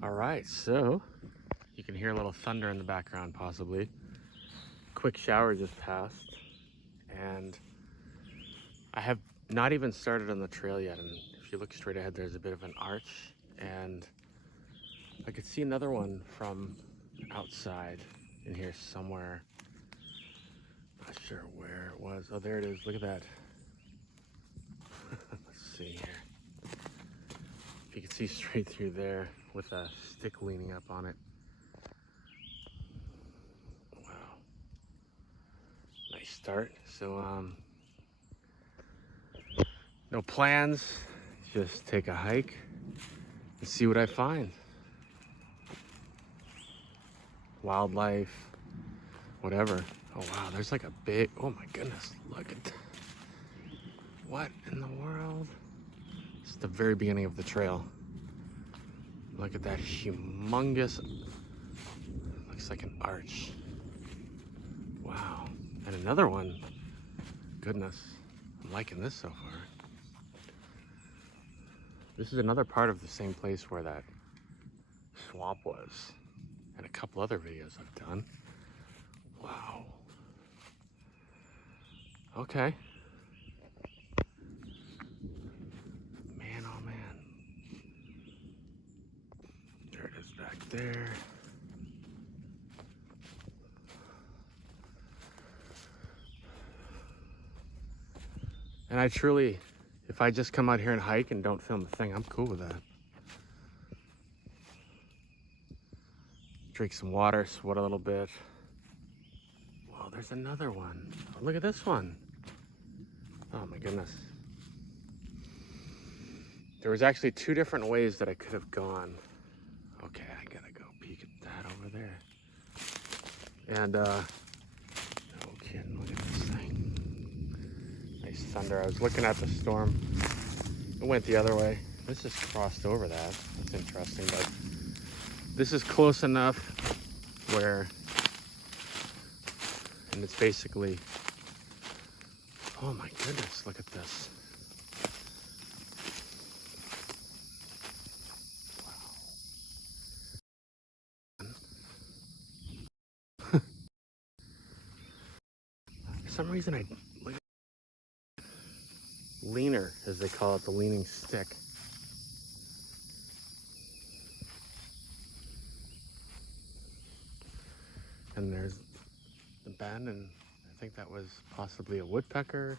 All right, so you can hear a little thunder in the background possibly. Quick shower just passed, and I have not even started on the trail yet. And if you look straight ahead, there's a bit of an arch, and I could see another one from outside in here somewhere. Not sure where it was. Oh, there it is. Look at that. Let's see here. If you can see straight through there with a stick leaning up on it. Wow. Nice start. So, no plans, just take a hike and see what I find. Wildlife, whatever. Oh wow, there's like a big, oh my goodness, look at that. What in the world? It's the very beginning of the trail. Look at that humongous, looks like an arch. Wow, and another one. Goodness, I'm liking this so far. This is another part of the same place where that swamp was, and a couple other videos I've done. Wow. Okay. Man, oh man. There it is back there. And I truly, if I just come out here and hike and don't film the thing, I'm cool with that. Drink some water, sweat a little bit. Wow, there's another one. Oh, look at this one. Oh my goodness. There was actually two different ways that I could have gone. Okay, I gotta go peek at that over there. And no kidding, look at this thing. Nice thunder. I was looking at the storm. It went the other way. This just crossed over that. That's interesting, but this is close enough where, and it's basically, oh my goodness, look at this. Wow. For some reason, I look at leaner, as they call it, the leaning stick. And there's the bend, and I think that was possibly a woodpecker.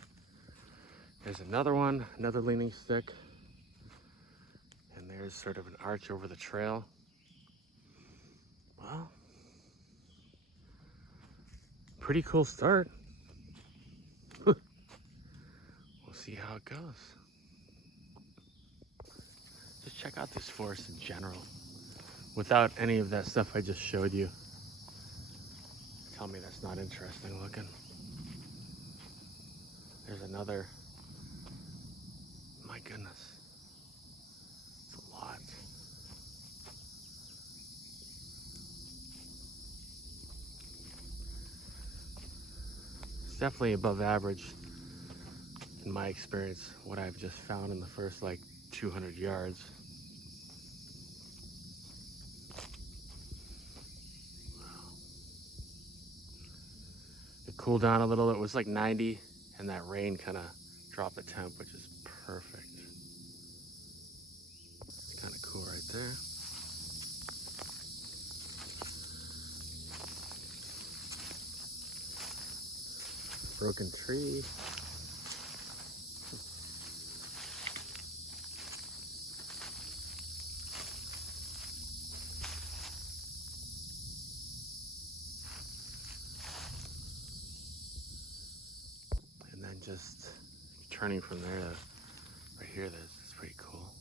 There's another one, another leaning stick. And there's sort of an arch over the trail. Well, pretty cool start. We'll see how it goes. Just check out this forest in general, without any of that stuff I just showed you. Tell me that's not interesting looking. There's another. My goodness. It's a lot. It's definitely above average in my experience, what I've just found in the first like 200 yards. Wow. It cooled down a little. It was like 90, and that rain kind of dropped the temp, which is perfect. It's kind of cool right there. Broken tree. And then just turning from there to right here, it's pretty cool.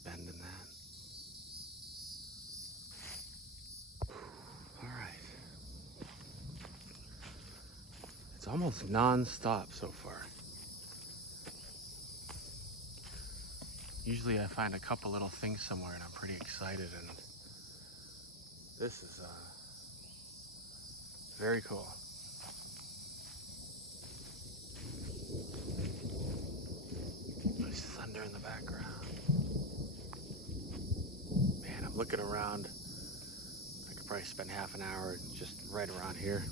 A bend in that. All right. It's almost non-stop so far. Usually I find a couple little things somewhere and I'm pretty excited, and this is very cool. Nice thunder in the background. I'm looking around. I could probably spend half an hour just right around here.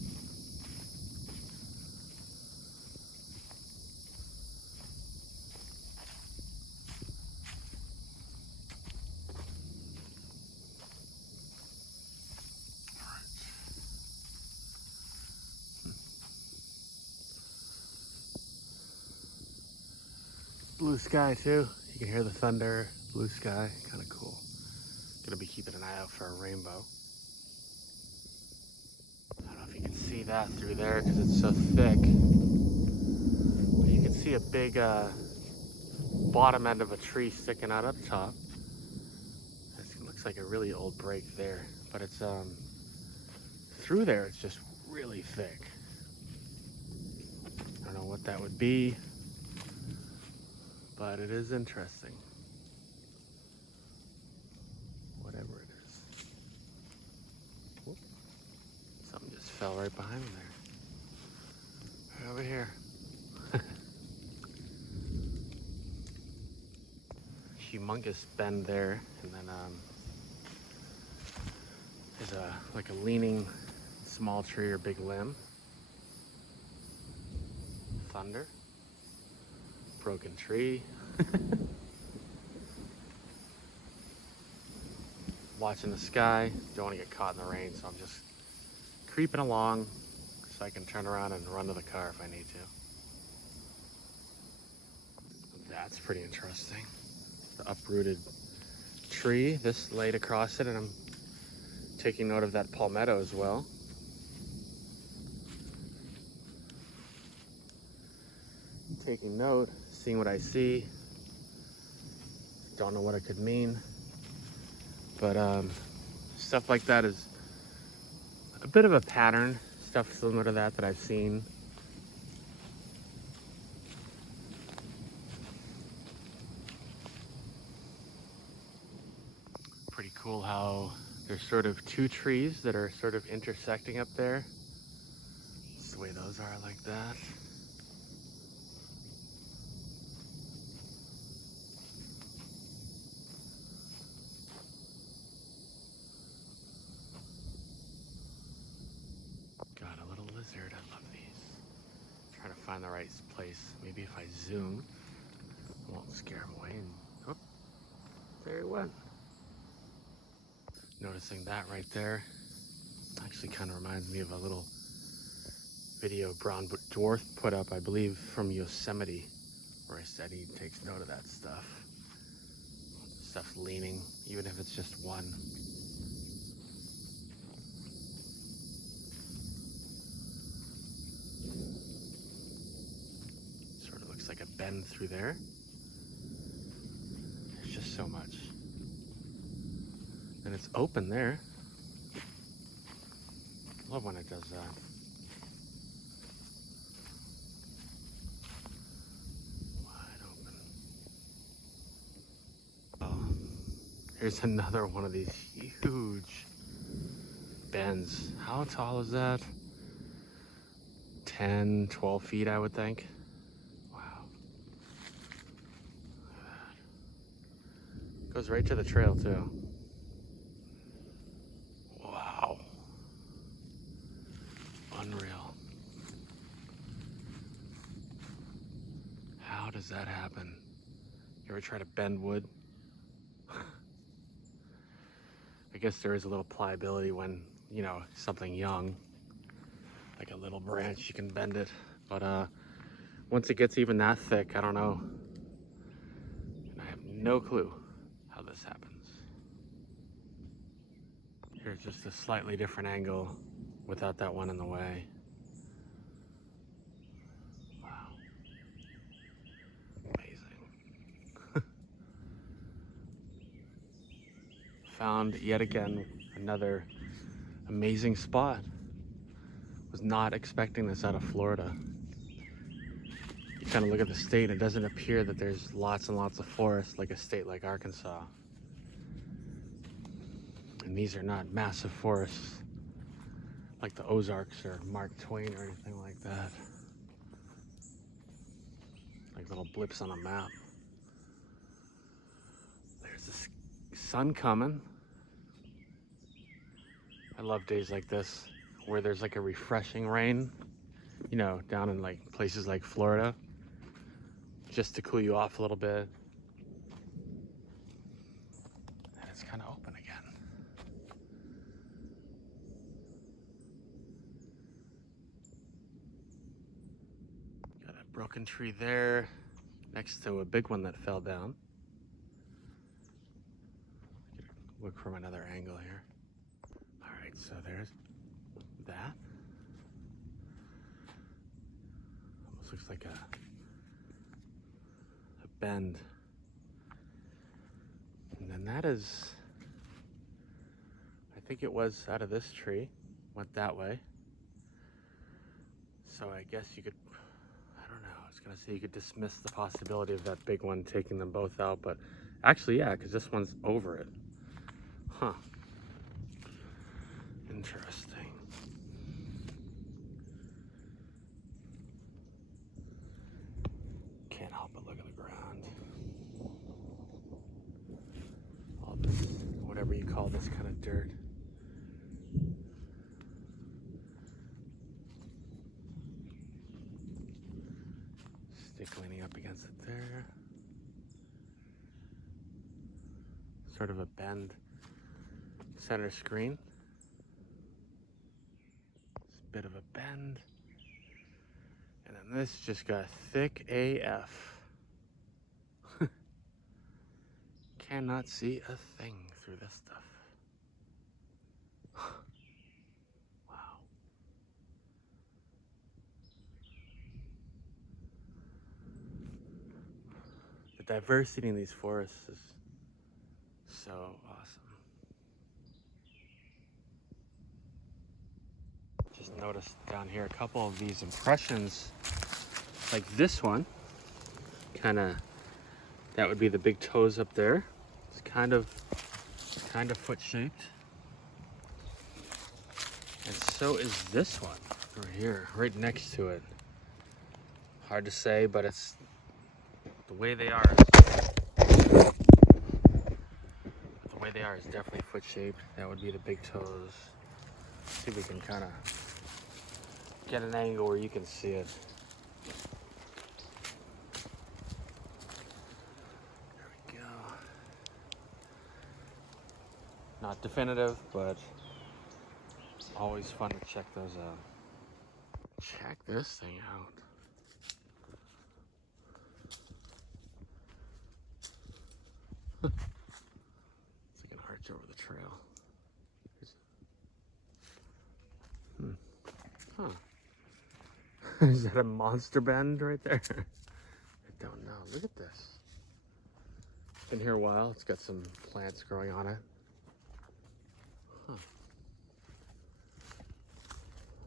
Blue sky too. You can hear the thunder, blue sky, kind of cool. Gonna be keeping an eye out for a rainbow. I don't know if you can see that through there because it's so thick. But you can see a big bottom end of a tree sticking out up top. It looks like a really old break there, but it's through there it's just really thick. I don't know what that would be, but it is interesting. Whatever it is. Whoop. Something just fell right behind me there. Right over here. Humongous bend there, and then there's like a leaning small tree or big limb. Thunder. Broken tree. Watching the sky. Don't want to get caught in the rain, so I'm just creeping along so I can turn around and run to the car if I need to. That's pretty interesting. The uprooted tree, this laid across it, and I'm taking note of that palmetto as well. Taking note, seeing what I see. Don't know what it could mean, but stuff like that is a bit of a pattern, stuff similar to that I've seen. Pretty cool how there's sort of two trees that are sort of intersecting up there. That's the way those are, like that. Got a little lizard, I love these. Trying to find the right place. Maybe if I zoom, I won't scare him away. And oh, there he went. Noticing that right there. Actually kind of reminds me of a little video brown dwarf put up, I believe, from Yosemite, where I said he takes note of that stuff. Stuff's leaning, even if it's just one. Sort of looks like a bend through there. There's just so much. And it's open there. Love when it does that. Wide open. Oh, here's another one of these huge bends. How tall is that? 10, 12 feet, I would think. Wow. Look at that. Goes right to the trail, too. Wow. Unreal. How does that happen? You ever try to bend wood? I guess there is a little pliability when, you know, something young, like a little branch, you can bend it. But once it gets even that thick, I don't know. And I have no clue how this happens. Here's just a slightly different angle without that one in the way. Wow. Amazing. Found yet again another amazing spot. Was not expecting this out of Florida. You kind of look at the state, it doesn't appear that there's lots and lots of forests like a state like Arkansas. And these are not massive forests like the Ozarks or Mark Twain or anything like that. Like little blips on a map. There's the sun coming. I love days like this where there's like a refreshing rain, you know, down in like places like Florida, just to cool you off a little bit. And it's kind of open again. Got a broken tree there next to a big one that fell down. Look from another angle here. All right, so there's that. Almost looks like a bend. And then that is, I think it was out of this tree, went that way. So I guess you could, I don't know, I was gonna say you could dismiss the possibility of that big one taking them both out, but actually, yeah, because this one's over it. Huh. Interesting. Can't help but look at the ground. All this, whatever you call this kind of dirt. Stick leaning up against it there. Sort of a bend center screen. It's a bit of a bend. And then this just got thick AF. Cannot see a thing through this stuff. Wow. The diversity in these forests is so awesome. Just noticed down here a couple of these impressions, like this one, that would be the big toes up there. It's kind of foot shaped. And so is this one over here, right next to it. Hard to say, but it's the way they are. The way they are is definitely foot shaped. That would be the big toes. See if we can kind of get an angle where you can see it. There we go. Not definitive, but always fun to check those out. Check this thing out. It's like an arch over the trail. Huh. Is that a monster bend right there? I don't know. Look at this. Been here a while. It's got some plants growing on it. Huh.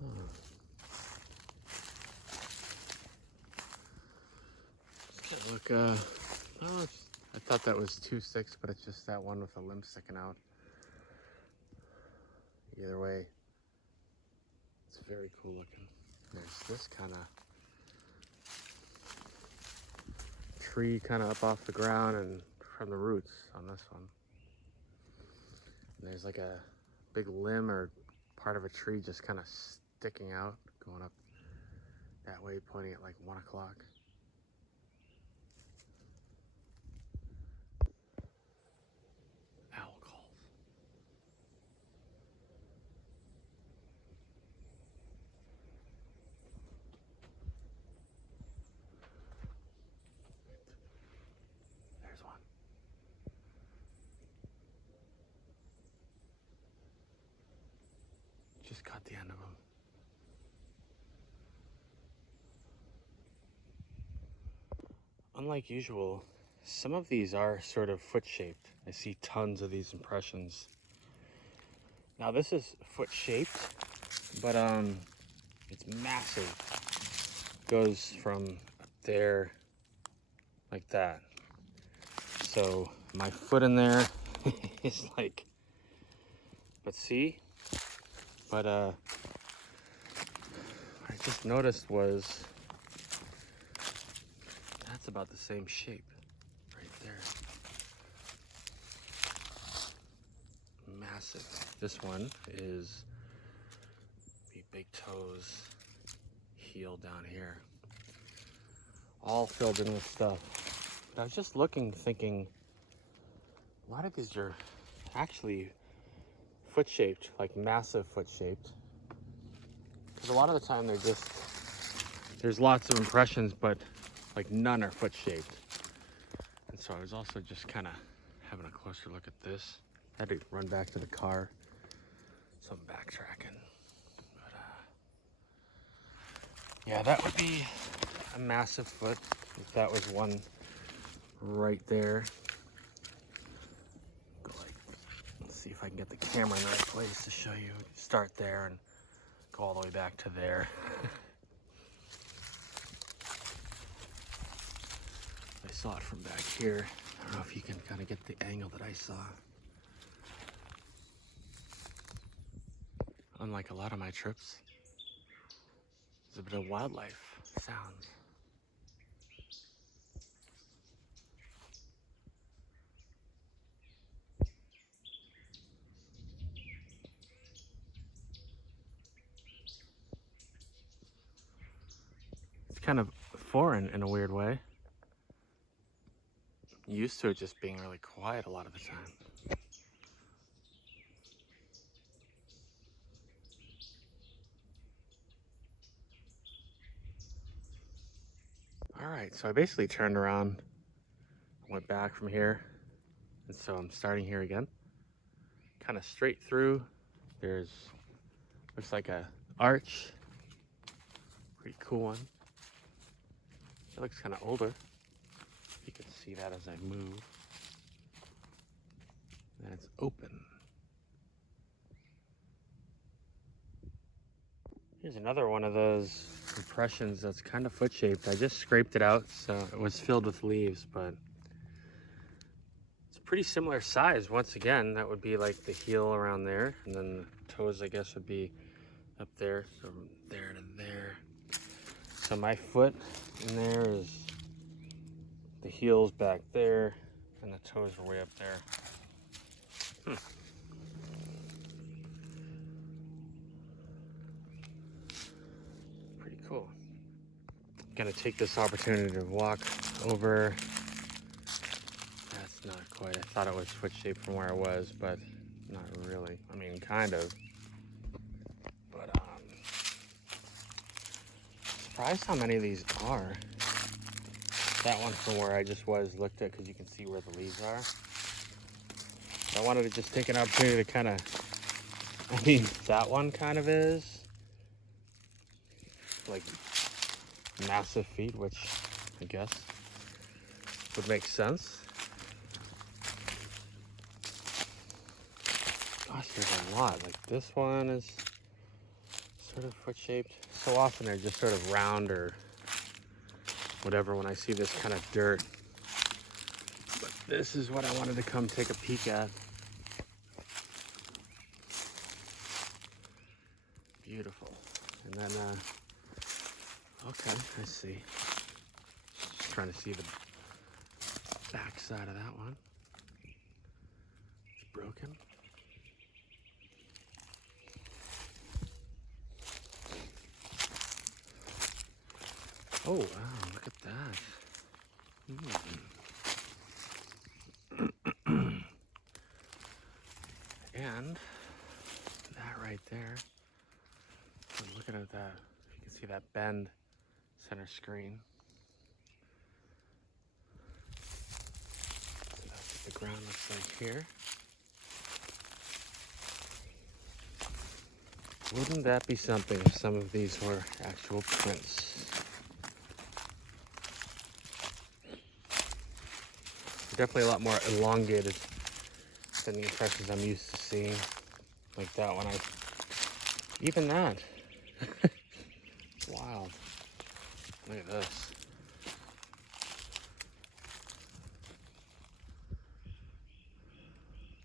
Huh. Let's get a look. Oh, I thought that was 2 sticks, but it's just that one with a limb sticking out. Either way, it's very cool looking. There's this kind of tree kind of up off the ground and from the roots on this one. And there's like a big limb or part of a tree just kind of sticking out, going up that way, pointing at like 1 o'clock. Owl calls. There's one. Just caught the end of him. Unlike usual, some of these are sort of foot shaped. I see tons of these impressions. Now this is foot shaped, but it's massive. Goes from up there like that. So my foot in there is like, but see, but I just noticed was that's about the same shape right there. Massive, This one is the big toes heel down here, all filled in with stuff. But I was just looking, thinking, a lot of these are actually foot shaped, like massive foot shaped. Because a lot of the time they're just, there's lots of impressions, but like none are foot shaped. And so I was also just kind of having a closer look at this. I had to run back to the car, so I'm backtracking. But yeah, that would be a massive foot if that was one right there. Go like, let's see if I can get the camera in the right place to show you. Start there and go all the way back to there. I saw it from back here. I don't know if you can kind of get the angle that I saw. Unlike a lot of my trips, there's a bit of wildlife sounds. It's kind of foreign in a weird way. I'm used to it just being really quiet a lot of the time. All right, so I basically turned around, went back from here, and so I'm starting here again. Kind of straight through. There's, looks like a arch. Pretty cool one. It looks kind of older. You can see that as I move. And it's open. Here's another one of those impressions that's kind of foot-shaped. I just scraped it out, so it was filled with leaves, but it's pretty similar size. Once again, that would be like the heel around there, and then the toes, I guess, would be up there, so from there to there. So my foot in there is, the heel's back there, and the toes are way up there. Pretty cool. Gonna take this opportunity to walk over. That's not quite, I thought it was foot shaped from where I was, but not really. I mean, kind of. But surprised how many of these are. That one from where I just was looked at, because you can see where the leaves are. I wanted to just take an opportunity to kind of, I mean, that one kind of is like massive feet, which I guess would make sense. Gosh, there's a lot. Like this one is sort of foot shaped. So often they're just sort of round or whatever when I see this kind of dirt. But this is what I wanted to come take a peek at. Beautiful. And then, okay, I see. Just trying to see the back side of that one. It's broken. Oh, wow, look at that. And that right there, so looking at that, you can see that bend center screen. So that's what the ground looks like here. Wouldn't that be something if some of these were actual prints? They're definitely a lot more elongated than the impressions I'm used to seeing. Like that one, even that. Wow. Look at this.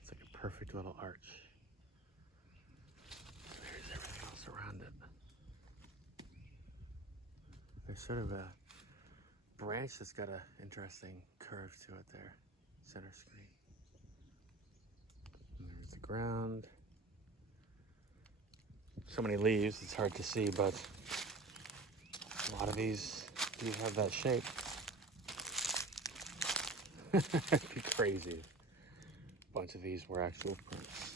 It's like a perfect little arch. There's everything else around it. There's sort of a branch that's got an interesting curve to it there. Center screen. And there's the ground. so many leaves, it's hard to see, but a lot of these do have that shape. It'd be crazy. A bunch of these were actual prints.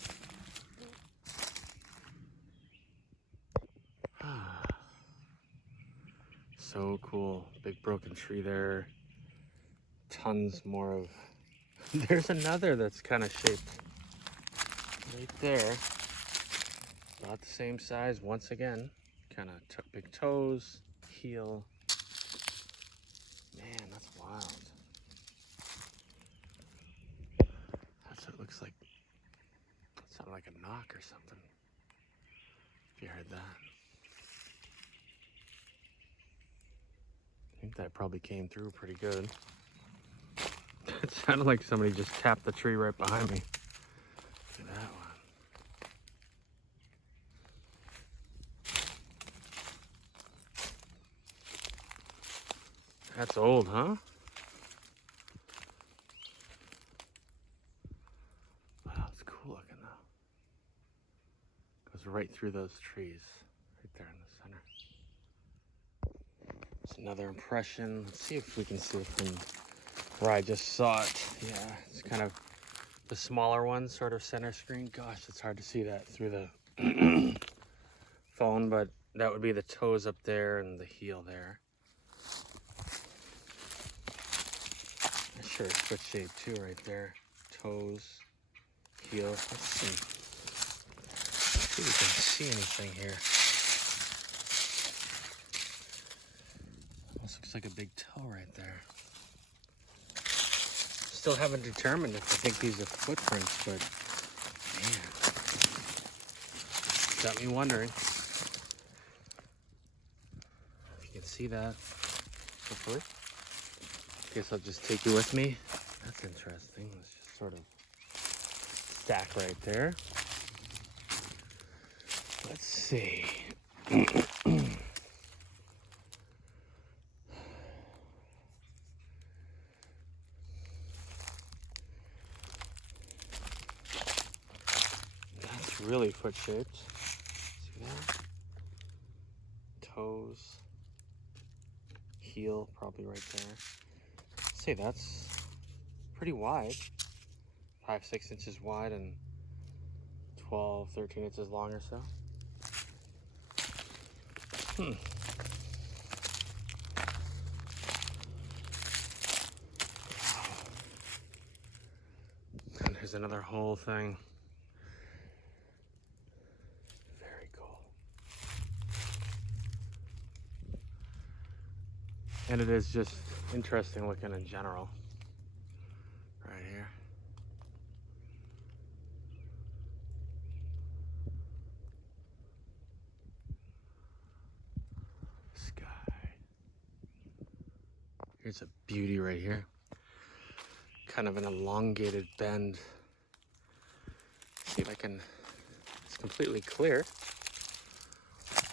So cool. Big broken tree there. Tons more of... There's another that's kind of shaped right there. About the same size once again. Kind of big toes, heel. Man, that's wild. That's what it looks like. It sounded like a knock or something. If you heard that. I think that probably came through pretty good. It sounded like somebody just tapped the tree right behind me. Look at that one. That's old, huh? Wow, it's cool looking though. Goes right through those trees, right there in the center. It's another impression. Let's see if we can see it from where I just saw it. Yeah, it's kind of the smaller one, sort of center screen. Gosh, it's hard to see that through the phone, but that would be the toes up there and the heel there. Sure, it's foot shape too, right there. Toes, heel. Let's see. Let's see if we can see anything here. Almost looks like a big toe right there. Still haven't determined if I think these are footprints, but man, got me wondering. If you can see that, hopefully. Guess I'll just take you with me. That's interesting. Let's just sort of stack right there. Let's see. That's really foot shaped. See that? Toes. Heel probably right there. Say that's pretty wide, 5-6 inches wide and 12-13 inches long or so. And there's another whole thing. Very cool. And it is just interesting looking in general. Right here. Sky. Here's a beauty right here. Kind of an elongated bend. See if I can, it's completely clear.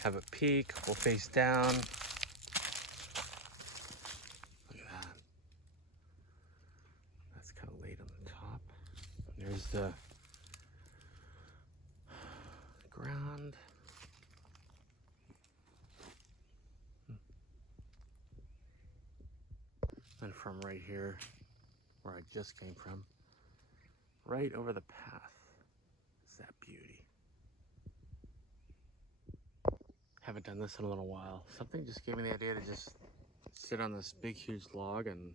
Have a peak, we'll face down. There's the ground. And from right here, where I just came from, right over the path, is that beauty. Haven't done this in a little while. Something just gave me the idea to just sit on this big, huge log and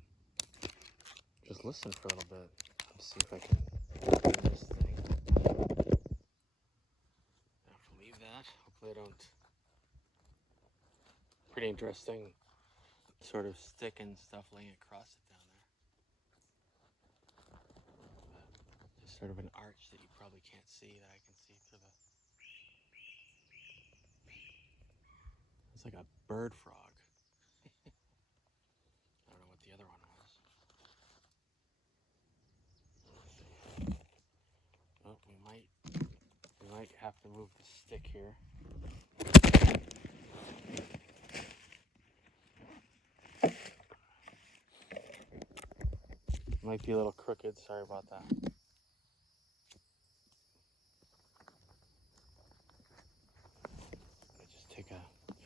just listen for a little bit. Let's see if I can do this thing. I have to leave that. Hopefully I don't. Pretty interesting sort of stick and stuff laying across it down there. Just sort of an arch that you probably can't see that I can see through the... It's like a bird frog. I don't know what the other one was. Oh, we might have to move the stick here. Might be a little crooked, sorry about that.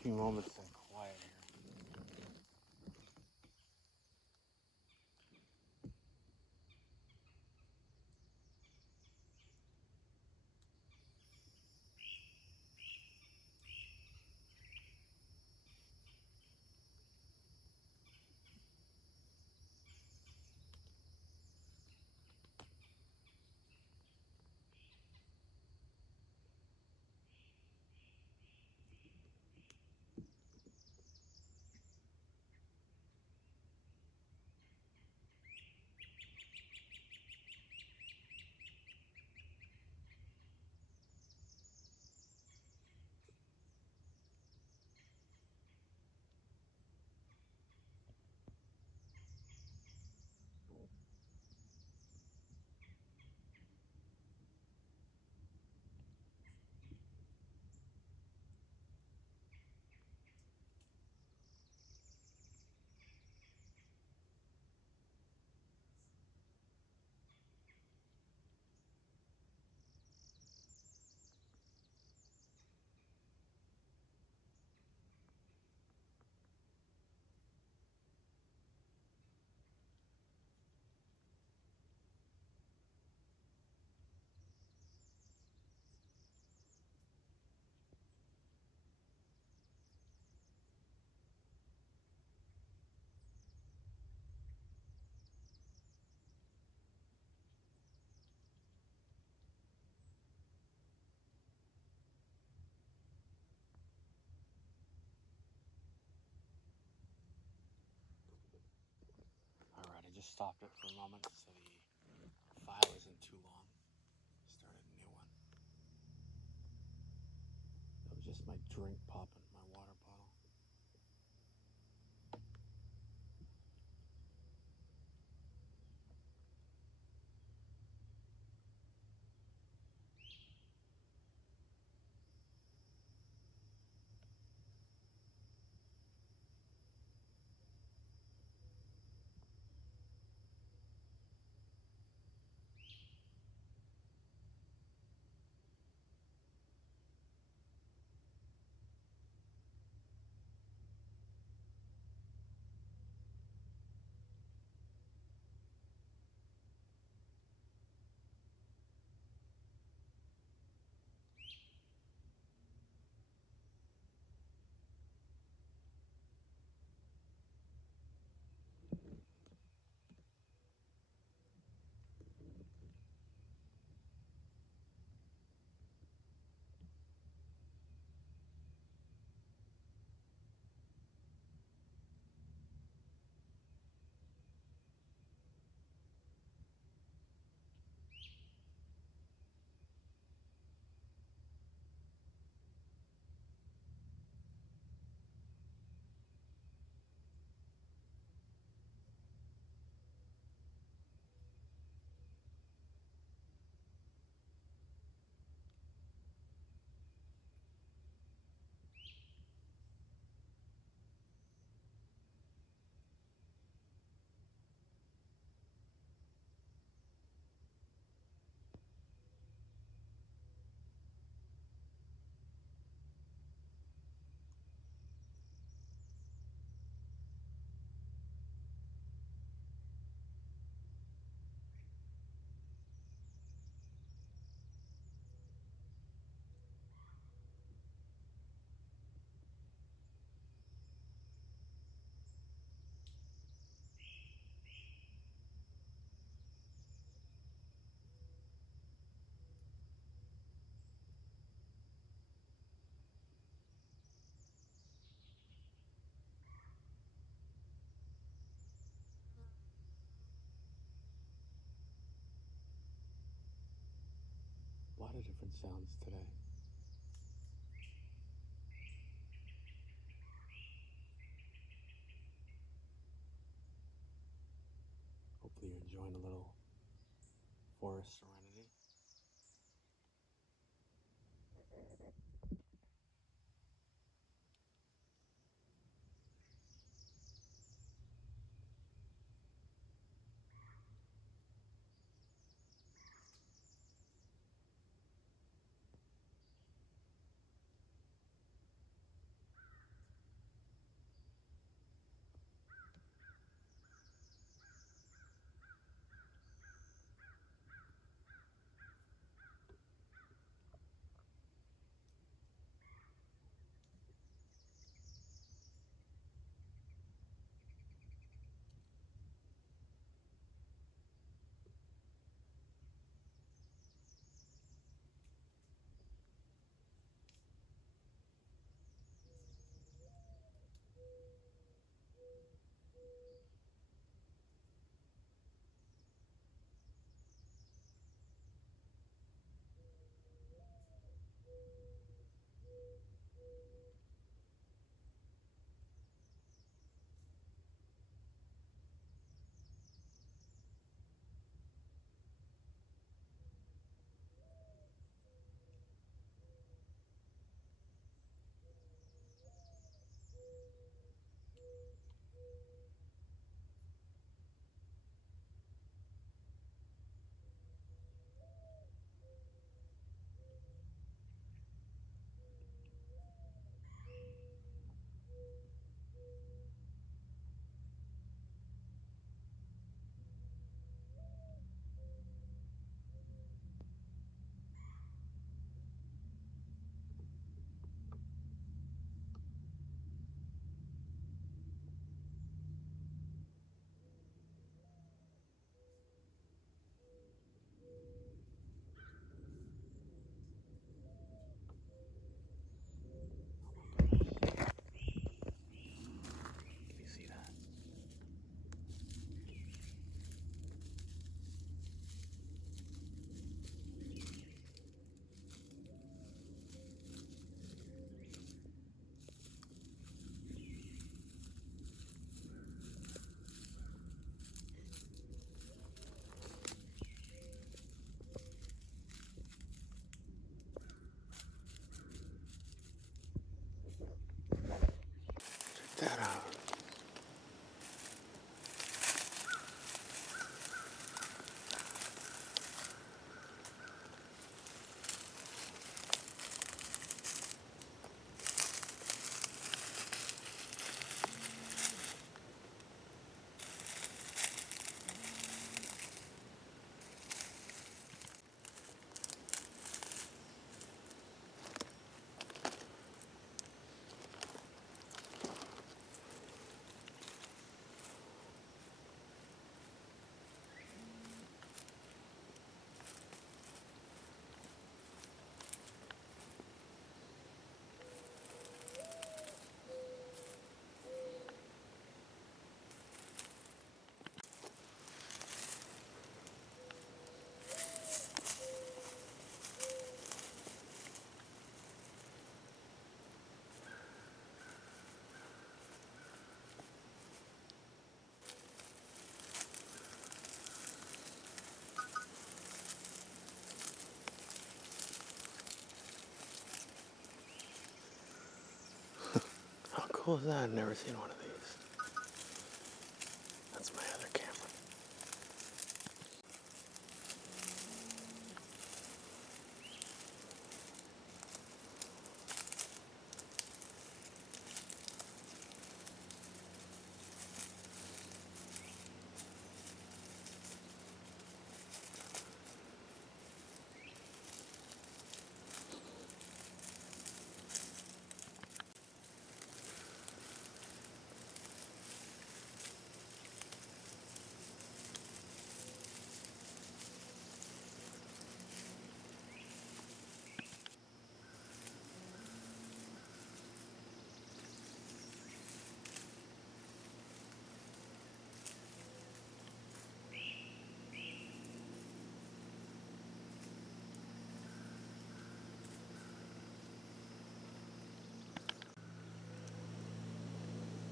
few moments in quiet here. Alright, I just stopped it for a moment so the file isn't too long. Started a new one. That was just my drink popping, my water bottle. A lot of different sounds today. Hopefully you're enjoying a little forest serenity. that out. How cool is that? I've never seen one of these. That's my other camera.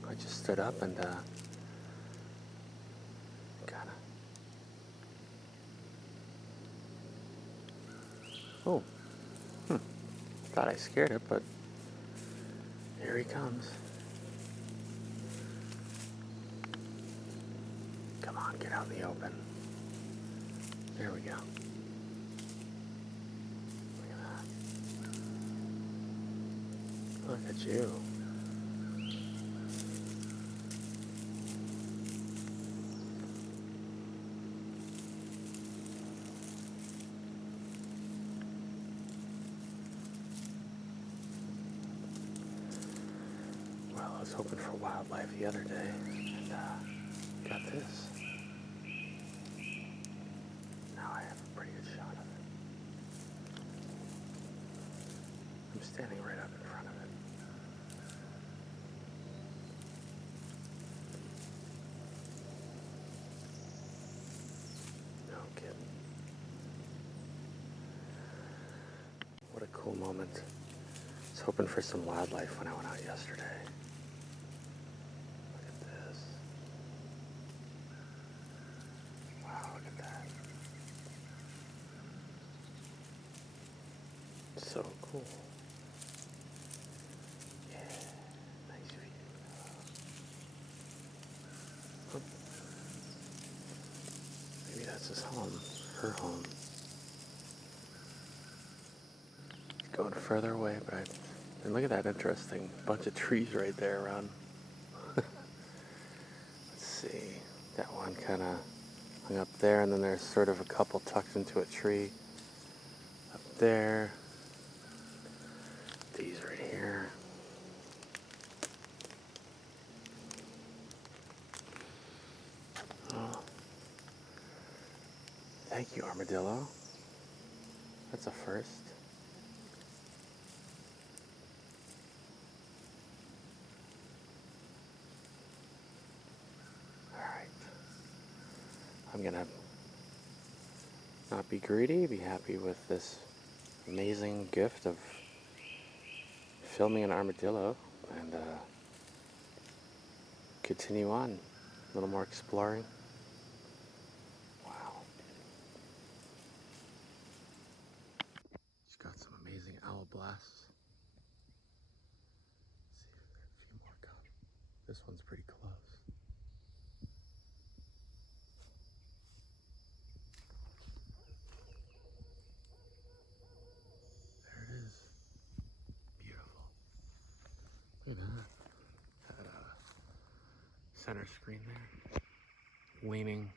I just stood up and kind of. Oh, thought I scared it, but here he comes. Come on, get out in the open. There we go. Look at that. Look at you. Well, I was hoping for wildlife the other day, and got this. Now I have a pretty good shot of it. I'm standing right up in front of it. No kidding. What a cool moment. I was hoping for some wildlife when I went out yesterday. Look at this. Wow, look at that. So cool. Yeah, nice view. Oh, maybe that's his home, her home. Going further away, but and look at that interesting bunch of trees right there around. Let's see, that one kind of hung up there, and then there's sort of a couple tucked into a tree up there. These right here. Oh, thank you, Armadillo. That's a first. I'm gonna not be greedy, be happy with this amazing gift of filming an armadillo and continue on. A little more exploring. Wow. Just got some amazing owl blasts. Let's see if there are a few more come. This one's pretty close. There it is. Beautiful. Look at that. That center screen there. Leaning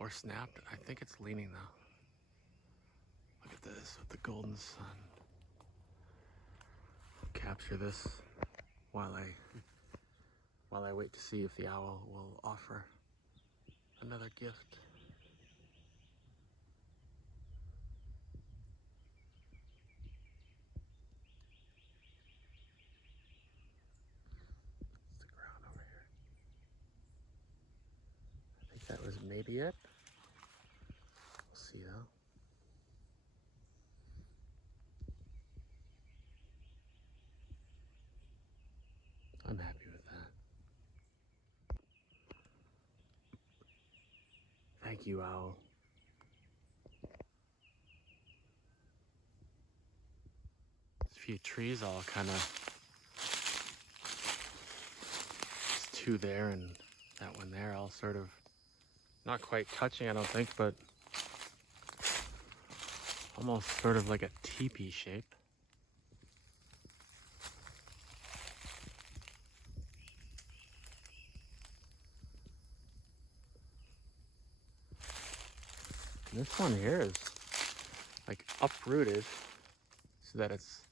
or snapped. I think it's leaning though. Look at this with the golden sun. Capture this while I wait to see if the owl will offer another gift. It's the ground over here. I think that was maybe it. We'll see though. I'm happy with that. Thank you, owl. There's a few trees all kind of, there's two there and that one there, all sort of not quite touching, I don't think, but almost sort of like a teepee shape. And this one here is like uprooted so that it's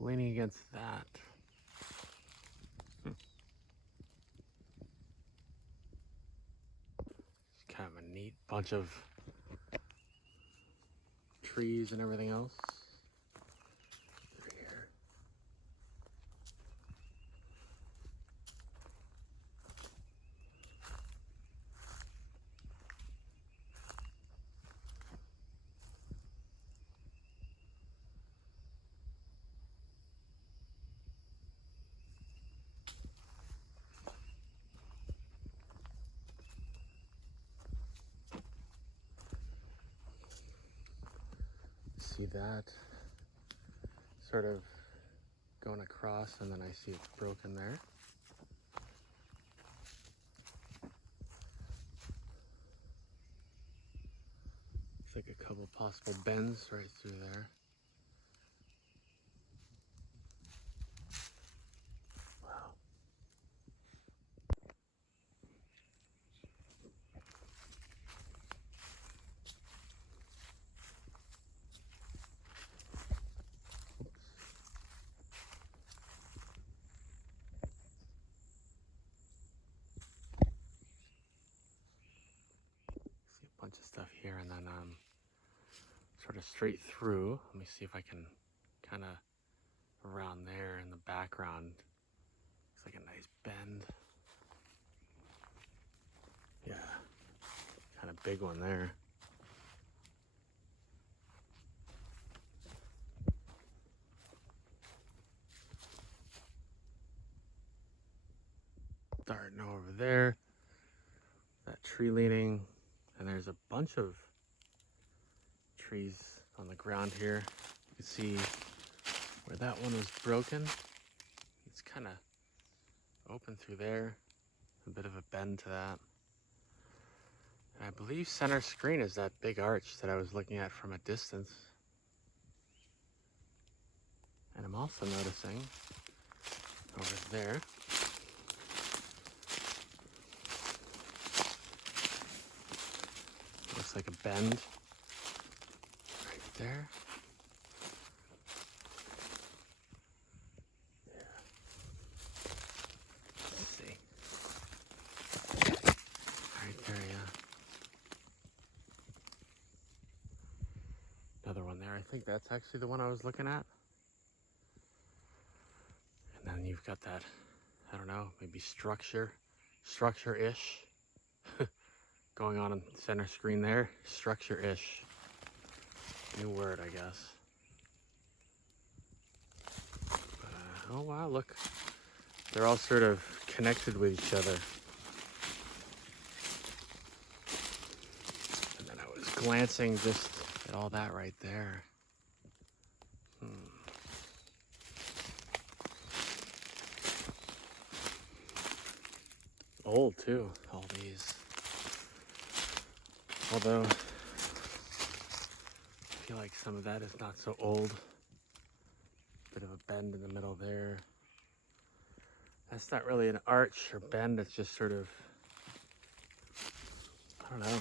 leaning against that. It's kind of a neat bunch of trees and everything else. Through here. See that sort of going across, and then I see it's broken there. It's like a couple possible bends right through there. Wow. See a bunch of stuff here, and then sort of straight through. Let me see if I can kind of around there in the background. It's like a nice bend. Yeah, kind of big one there. Starting over there, that tree leaning, and there's a bunch of trees on the ground here. You can see where that one was broken. It's kind of open through there, a bit of a bend to that. And I believe center screen is that big arch that I was looking at from a distance. And I'm also noticing over there, looks like a bend right there. Yeah. Let's see. Right there, yeah. Another one there. I think that's actually the one I was looking at. And then you've got that, I don't know, maybe structure-ish going on the center screen there. Structure-ish. New word, I guess. But, oh wow, look. They're all sort of connected with each other. And then I was glancing just at all that right there. old too, all these. Although, I feel like some of that is not so old. Bit of a bend in the middle there. That's not really an arch or bend, it's just sort of, I don't know.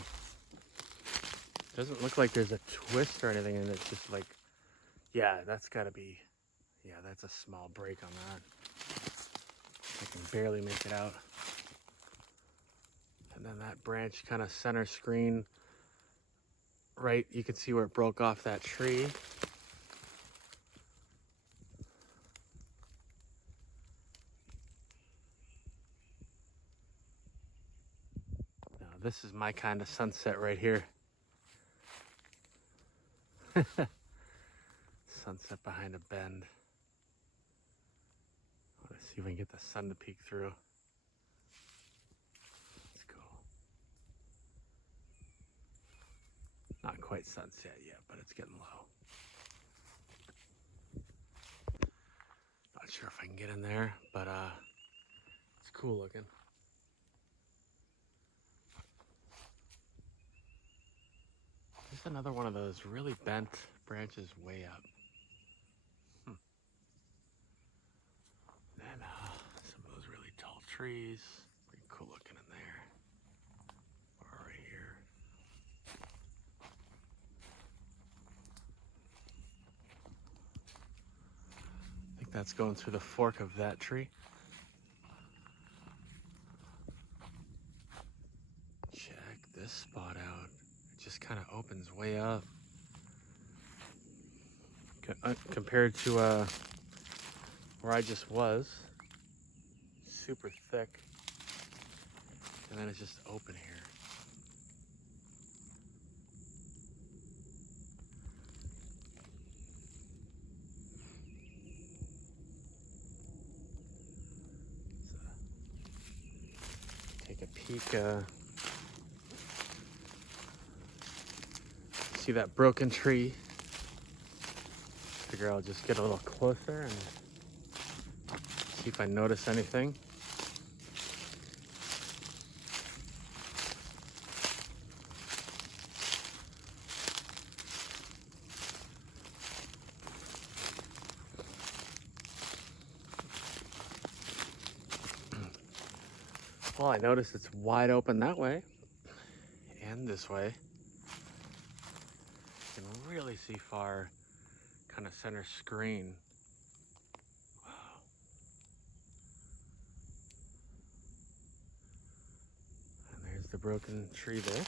Doesn't look like there's a twist or anything, and it's just like, yeah, that's gotta be, yeah, that's a small break on that. I can barely make it out. And then that branch kind of center screen, right, you can see where it broke off that tree. Now this is my kind of sunset right here. Sunset behind a bend. I want to see if we can get the sun to peek through. Let's go. Not quite sunset yet, but it's getting low. Not sure if I can get in there, but it's cool looking. There's another one of those really bent branches way up. And some of those really tall trees. Pretty cool looking in there. Or right here. I think that's going through the fork of that tree. Check this spot out. It just kind of opens way up. Compared to where I just was. Super thick. And then it's just open here. Take a peek. See that broken tree? Figure I'll just get a little closer and see if I notice anything. Well, I notice it's wide open that way and this way. You can really see far, kind of center screen. Wow. And there's the broken tree there.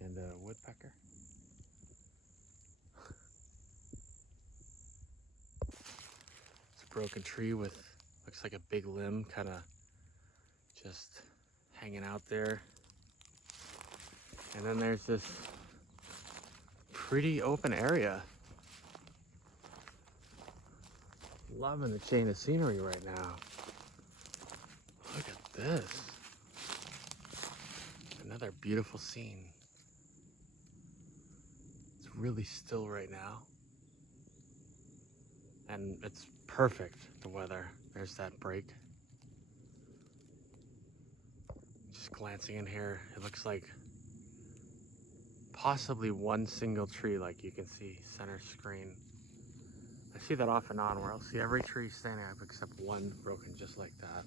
And a woodpecker. It's a broken tree with, looks like a big limb kind of just hanging out there. And then there's this pretty open area. Loving the chain of scenery right now. Look at this. Another beautiful scene. It's really still right now. And it's perfect, the weather. There's that break. Just glancing in here, it looks like possibly one single tree, like you can see center screen. I see that off and on where I'll see every tree standing up except one broken just like that.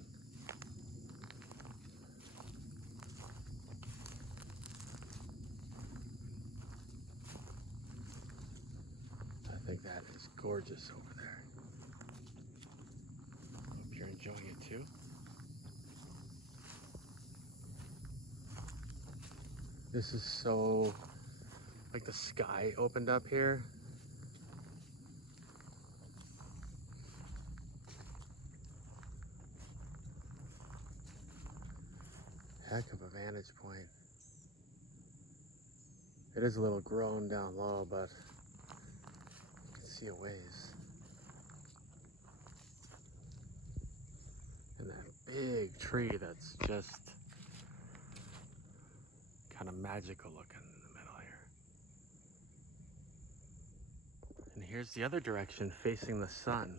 I think that is gorgeous over there. Hope you're enjoying it too. This is so, like the sky opened up here. Heck of a vantage point. It is a little grown down low, but you can see a ways. And that big tree that's just kind of magical looking in the middle here. And here's the other direction facing the sun.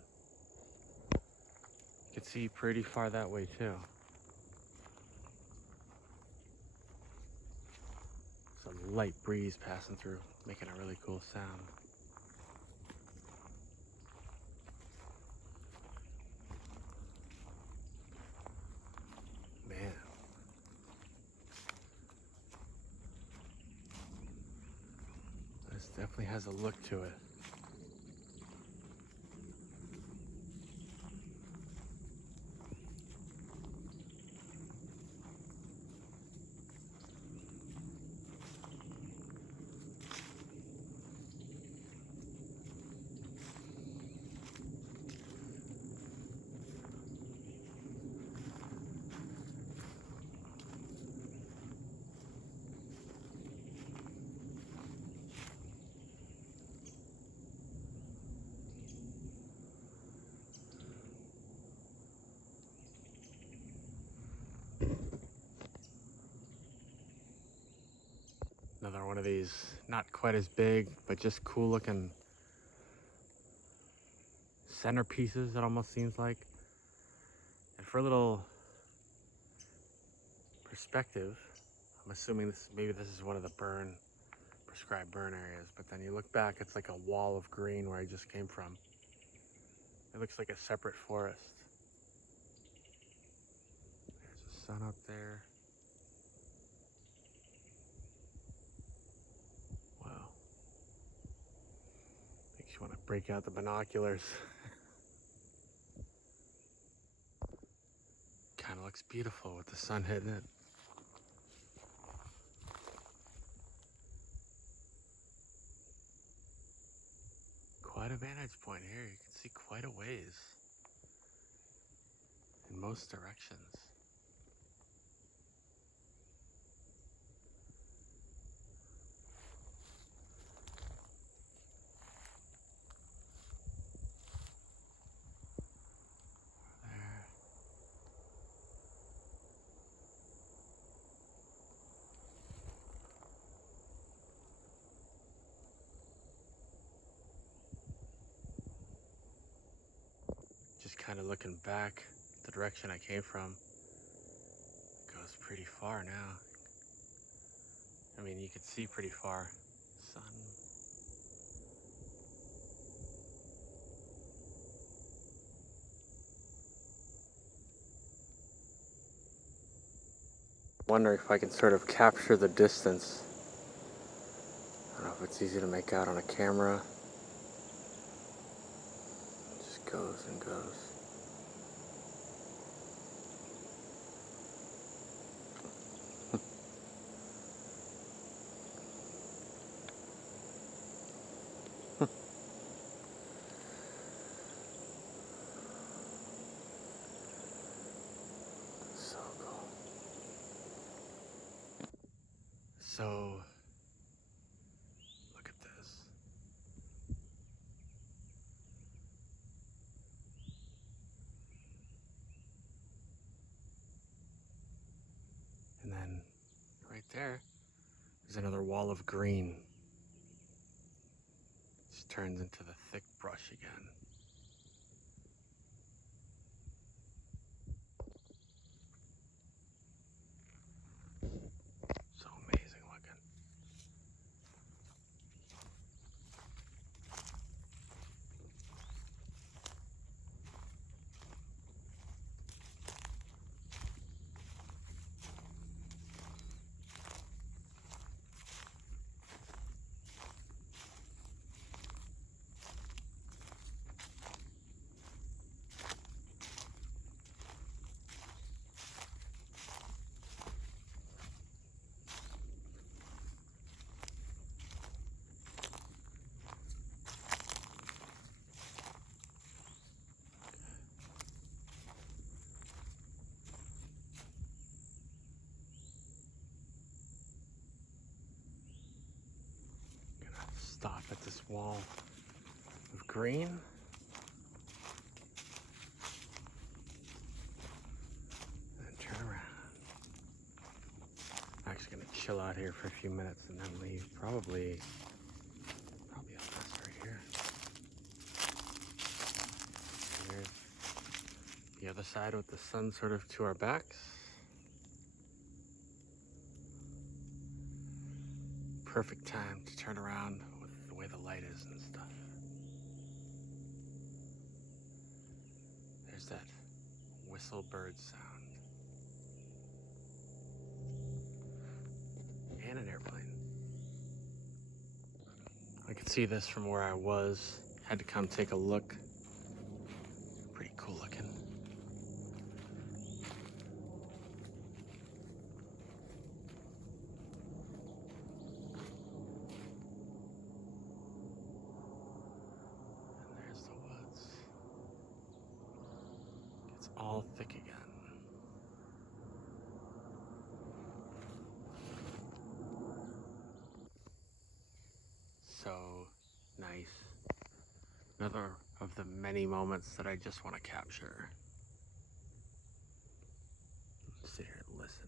You can see pretty far that way too. Some light breeze passing through, making a really cool sound. Man. This definitely has a look to it. Another one of these, not quite as big, but just cool looking centerpieces, it almost seems like. And for a little perspective, I'm assuming maybe this is one of the prescribed burn areas, but then you look back, it's like a wall of green where I just came from. It looks like a separate forest. There's the sun up there. Wow. Makes you want to break out the binoculars. Kind of looks beautiful with the sun hitting it. Quite a vantage point here. You can see quite a ways in most directions. There. Just kind of looking back the direction I came from. It goes pretty far now. I mean, you can see pretty far. Sun. Wonder if I can sort of capture the distance. I don't know if it's easy to make out on a camera. It just goes and goes. So cool. So, look at this. And then, right there, there's another wall of green. Just turns into the thick brush again. So amazing looking. Stop at this wall of green. And turn around. I'm actually gonna chill out here for a few minutes and then leave. Probably up this right here. Here's the other side with the sun sort of to our backs. Perfect time to turn around with the way the light is and stuff. There's that whistle bird sound. And an airplane. I could see this from where I was. Had to come take a look. Pretty cool looking. And there's the woods. It's all thick again. So nice. Another of the many moments that I just want to capture. Sit here and listen.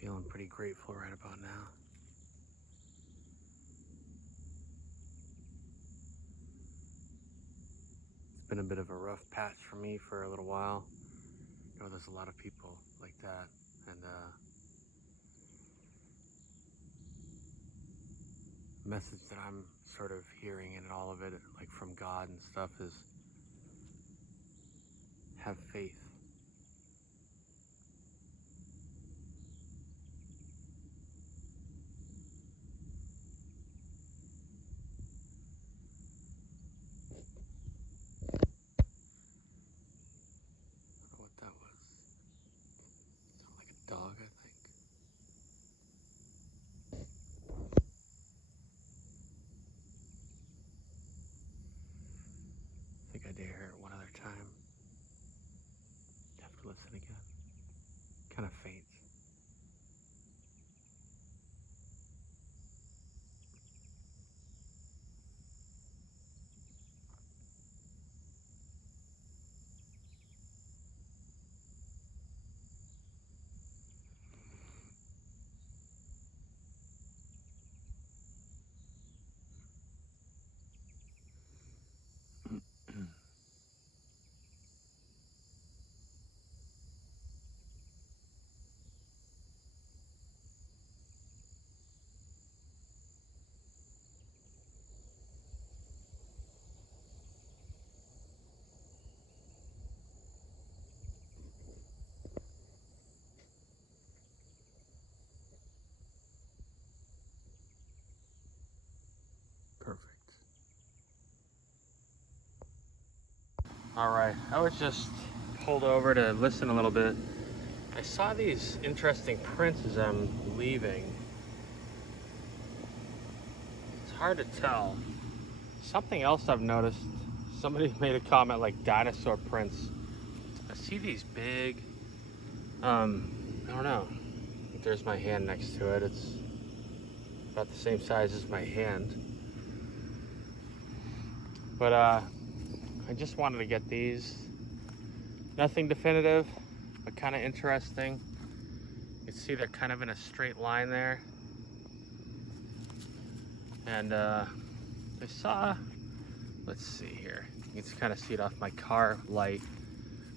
Feeling pretty grateful right about now. It's been a bit of a rough patch for me for a little while. I know there's a lot of people like that, and the message that I'm sort of hearing in all of it, like from God and stuff, is have faith. Dog, I think. I think I dare hear it one other time. Have to listen again. Kind of faint. Perfect. All right, I was just pulled over to listen a little bit. I saw these interesting prints as I'm leaving. It's hard to tell. Something else I've noticed, somebody made a comment like dinosaur prints. I see these big, I don't know. I think there's my hand next to it. It's about the same size as my hand. But I just wanted to get these. Nothing definitive, but kind of interesting. You can see they're kind of in a straight line there. And I saw, let's see here. You can kind of see it off my car light.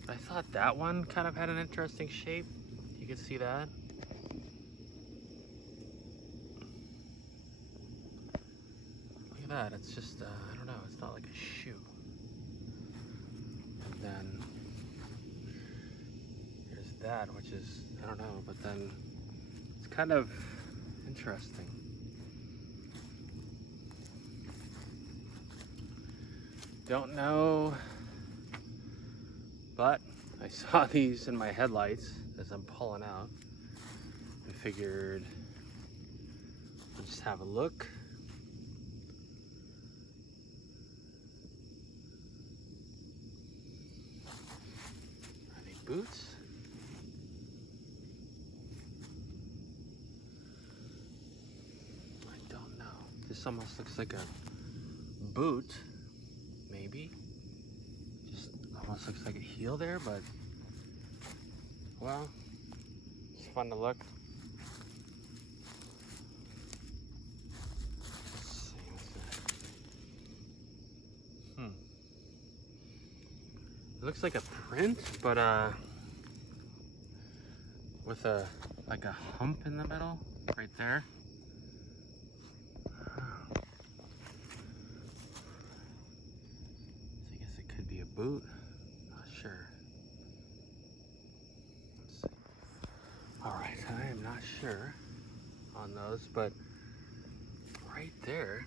But I thought that one kind of had an interesting shape. You can see that. at that. It's just, I don't know, it's not like a shoe. And then here's that, which is, I don't know, but then it's kind of interesting. Don't know, but I saw these in my headlights as I'm pulling out and figured I'll just have a look. Are they boots? I don't know. This almost looks like a boot, maybe. Just almost looks like a heel there, but well, it's fun to look. Let's see, what's that? It looks like a print, but with like a hump in the middle, right there. So I guess it could be a boot. Not sure. Let's see. All right, I am not sure on those, but right there,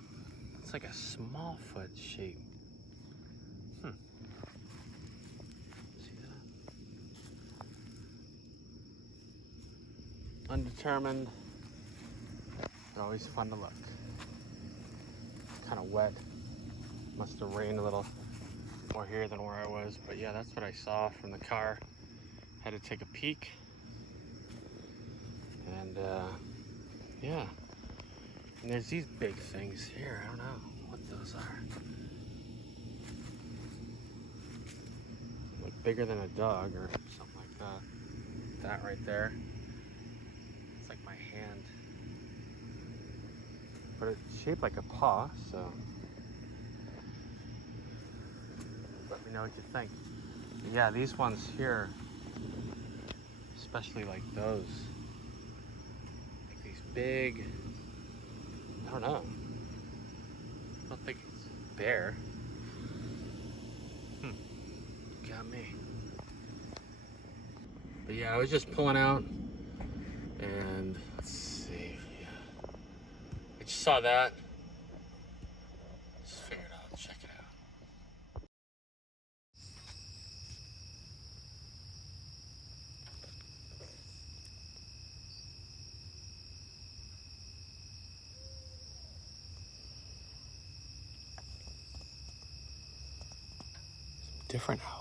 it's like a small foot shape. See that? Undetermined, but always fun to look. It's kind of wet. Must have rained a little more here than where I was, but yeah, that's what I saw from the car. Had to take a peek, and yeah. And there's these big things here. I don't know what those are. Look bigger than a dog or something like that. That right there. It's like my hand. But it's shaped like a paw, so let me know what you think. But yeah, these ones here, especially like those, like these big, I don't know. I don't think it's bear. Got me. But yeah, I was just pulling out, and let's see. Yeah, I just saw that. Just figured I'll check it out. Different house.